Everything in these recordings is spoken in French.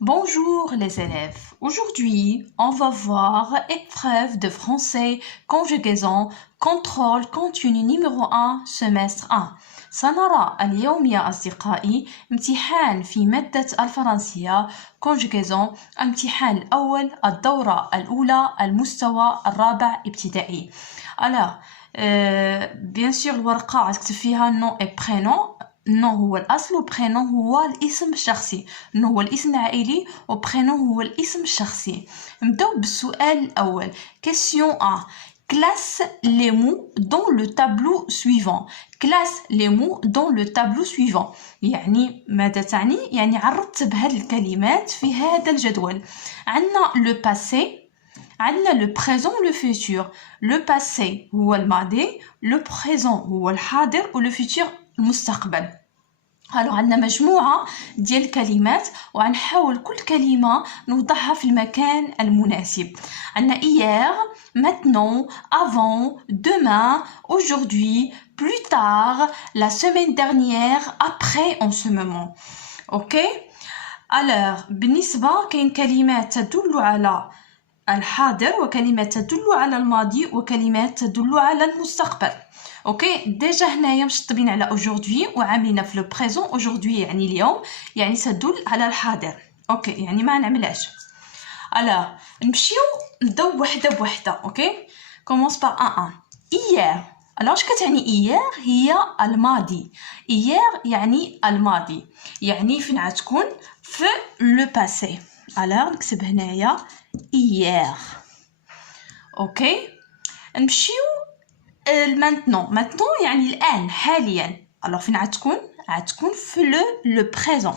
Bonjour les élèves. Aujourd'hui, on va voir épreuve de français, conjugaison, contrôle continu numéro 1, semestre 1. سنرى اليوم يا أصدقائي امتحان في مادة الفرنسية conjugaison. الامتحان الأول الدورة الأولى المستوى الرابع ابتدائي. Alors, bien sûr الورقة تكتب فيها nom et prénom. نو هو الأصل وبرينو هو الاسم الشخصي. نو هو الاسم العائلي وبرينو هو الاسم الشخصي. نبداو بالسؤال الأول. Question 1. Classe les mots dans le tableau suivant. Classe les mots dans le tableau suivant. يعني ماذا تعني؟ يعني رتب هذه الكلمات في هذا الجدول. عندنا le passé، عندنا le présent le futur. Le passé هو الماضي، le présent هو الحاضر و le futur المستقبل. alors عندنا مجموعة ديال الكلمات وغنحاول كل كلمة نوضعها في المكان المناسب. عندنا hier, maintenant, avant, demain, aujourd'hui, plus tard, la semaine dernière, après, en ce moment. ok alors بالنسبة كاين كلمات تدل على الحاضر وكلمات تدل على الماضي وكلمات تدل على المستقبل. اوكي ديجا هنايا مشطبين على اوجوردي وعاملين في لو بريزون. اوجوردي يعني اليوم، يعني تدل على الحاضر. اوكي يعني ما نعملهاش. alors نمشيو نبداو وحده بوحده. اوكي كومونس بار 1. hier. alors اش كتعني hier؟ هي الماضي. hier يعني الماضي، يعني فين غتكون؟ في لو باسي. alors نكتب هنايا hier. اوكي نمشيو maintenant يعني الآن حاليا. alors فين غتكون في le présent.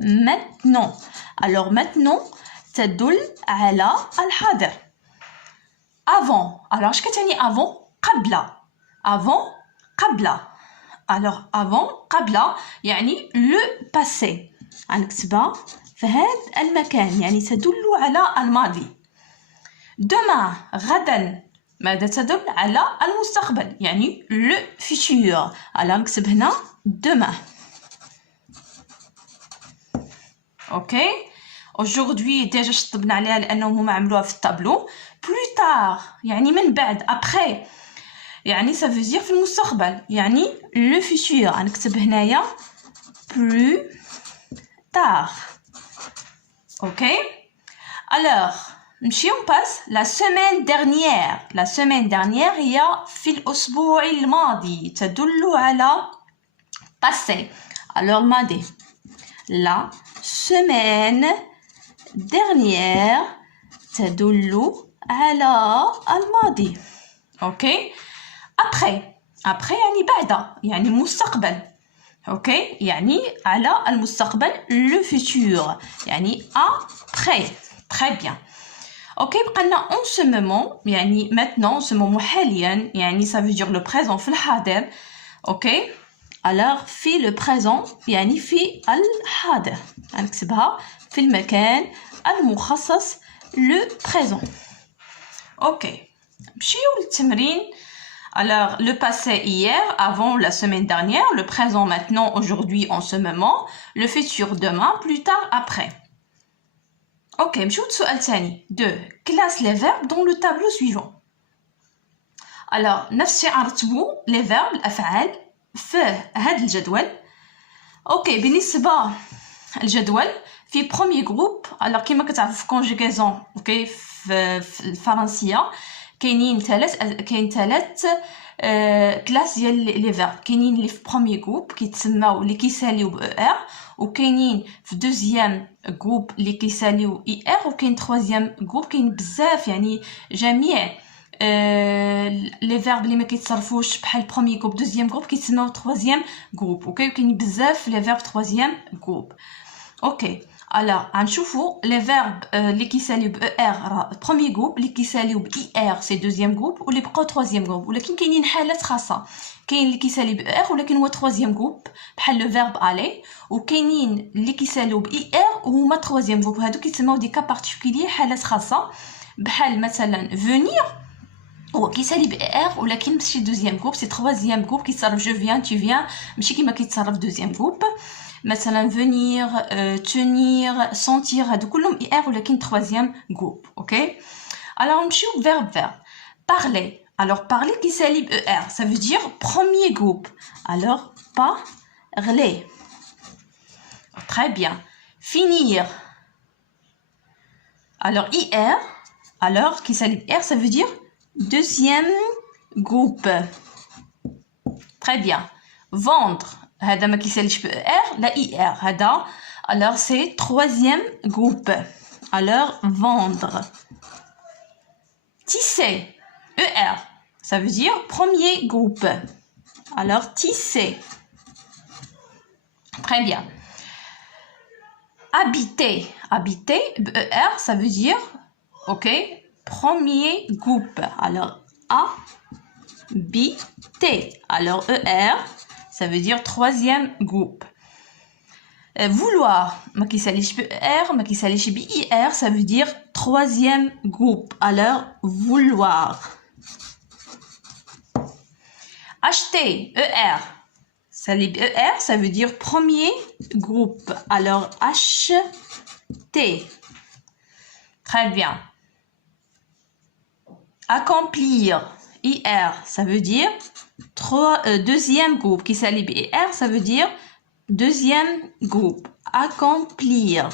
maintenant alors maintenant تدل على الحاضر. avant alors اش كتعني avant؟ قبل. alors avant قبل يعني le passé. غنكتبها في هذا المكان، يعني تدل على الماضي. demain غدا ماذا تدل على المستقبل، يعني le futur. alors نكتب هنا demain. اوكي aujourd'hui ديجا شطبنا عليها لانهم هما عملوها في الطابلو. plus tard يعني من بعد. après يعني ça veut dire في المستقبل، يعني le futur. نكتب هنايا plus tard. اوكي alors نمشيو نباس la semaine dernière. la semaine dernière هي في الأسبوع الماضي، تدل على passé. alors الماضي la semaine dernière تدل على الماضي. اوكي après يعني بعد، يعني مستقبل. اوكي يعني على المستقبل le futur، يعني après. très bien. اوكي بقينا en ce moment يعني maintenant. ce moment حاليا يعني ça veut dire le présent في الحاضر. اوكي alors في le présent يعني في الحاضر. نكتبها في المكان المخصص le présent. اوكي نمشيو للتمرين. alors le passé hier, avant la semaine dernière, le présent maintenant, aujourd'hui, en ce moment, le futur demain, plus tard, après. ok نمشيو للسؤال الثاني. 2. classe les verbes dans le tableau suivant. alors نفس الشيء نرتبوا les verbes الافعال في هذا الجدول. اوكي بالنسبه الجدول في premier groupe. alors كما كتعرفوا في conjugaison اوكي في الفرنسيه كاين ثلاث كلاس ديال لي فيرب. كاينين اللي في بروميير جروب كيتسماو اللي كيساليو ب ار، وكاينين في دوزيام جروب اللي كيساليو اي ار، وكاين تروازيام جروب. كاين بزاف يعني جميع لي فيرب اللي ما كيتصرفوش بحال بروميير جروب دوزيام جروب كيتسماو تروازيام جروب. اوكي وكاين بزاف لي فيرب تروازيام جروب. اوكي alors غنشوفوا لي فيرب اللي كيساليو ب ار بروميير جروب، اللي كيساليو ب اي ار سي دوزيام جروب، واللي بقاو تروازيام جروب. ولكن كاينين حالات خاصه. كاين اللي كيسالي ب ار ولكن هو تروازيام جروب بحال لو فيرب الي، وكاينين اللي كيساليو ب اي ار وهما تروازيام جروب. هادو كيتسموا دي كا بارتيكولير، حالات خاصه. بحال مثلا فونير هو كيسالي ب ار ولكن ماشي دوزيام جروب، سي تروازيام جروب كيتصرف جو فيان تو فيان، ماشي كيما كيتصرف دوزيام جروب. مثلا venir, tenir, sentir, هادو كلهم IR ولكن troisième groupe. Ok? Alors on نمشيو verbe. Parler. Alors parler qui s'allie ER, ça veut dire premier groupe. Alors parler. Très bien. Finir. Alors IR, alors qui s'allie R, ça veut dire deuxième groupe. Très bien. Vendre. هذا ما كيساليش ER, la IR. هذا alors c'est troisième groupe. Alors vendre. Tisser. ER, ça veut dire premier groupe. Alors tisser. Très bien. Habiter. Habiter, ER, ça veut dire, ok, premier groupe. Alors habiter. Alors ER, ça veut dire troisième groupe. Vouloir, ما كيساليش ER, ما كيساليش IR, ça veut dire troisième groupe. Alors vouloir. Acheter, ER. ER, ça veut dire premier groupe. Alors, acheter. Très bien. Accomplir, IR, ça veut dire deuxième groupe. Qui s'allie IR, ça veut dire deuxième groupe. Accomplir.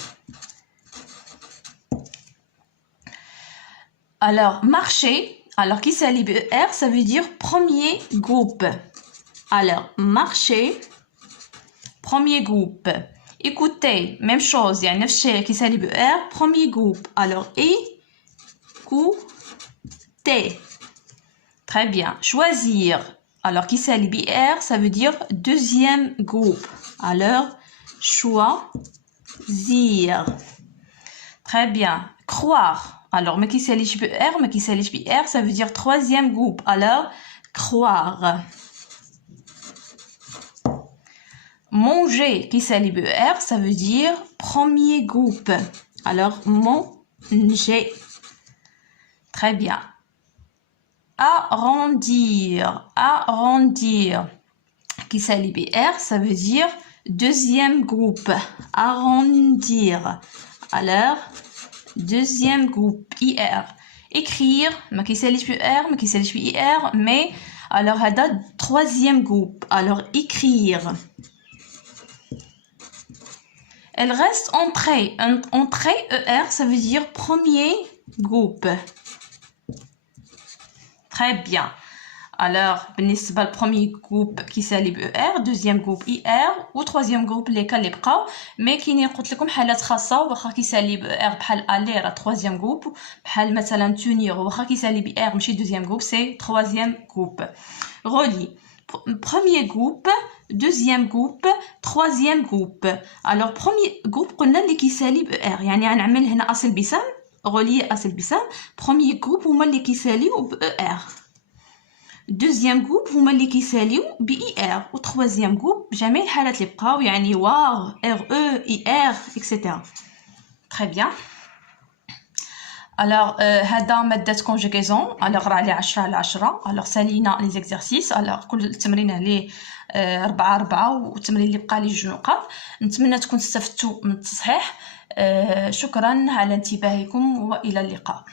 Alors, marcher. Alors, qui s'allie ER, ça veut dire premier groupe. Alors, marcher, premier groupe. Écouter, même chose. Il y a neuf chez qui s'allie ER, premier groupe. Alors, écouter. Très bien. Choisir. Alors, qui s'allie BR, ça veut dire deuxième groupe. Alors, choisir. Très bien. Croire. Alors, mais qui s'allie BR, mais qui s'allie BR, ça veut dire troisième groupe. Alors, croire. Manger, qui s'allie BR, ça veut dire premier groupe. Alors, manger. Très bien. Arrondir. Arrondir. Qui s'allie BR, ça veut dire deuxième groupe. Arrondir. Alors, deuxième groupe. IR. Écrire. ما كيساليش BR, ما كيساليش IR, mais alors هذا troisième groupe. Alors, écrire. Elle reste entrée. Entrée, ER, ça veut dire premier groupe. Très bien. Alors, بالنسبة للبروميي جروب كيسالي ER, deuxième groupe IR و troisième group اللي بقاو مي كاينين قلت لكم حالات خاصة واخا كيسالي ER بحال الير troisième groupe بحال مثلا تونير واخا كيسالي ER ماشي deuxième groupe c'est troisième groupe. Relie. Premier groupe, deuxième groupe, troisième groupe. Alors premier groupe قلنا اللي كيسالي ER يعني غنعمل هنا اصل بسام relier اصل بسام. Premier groupe هما اللي كيساليو ER. Deuxième groupe هما اللي كيساليو IR و troisième group جميع الحالات اللي بقاو يعني WAR, RE, IR, etc. Très bien. Alors هذا مادة conjugaison. Alors راه عليه 10 على 10. Alors سالينا les exercices. Alors كل التمرين عليه 4 والتمرين اللي بقى ليه 2 نقاط. نتمنى تكون استفدتوا من التصحيح. شكرا على انتباهكم والى اللقاء.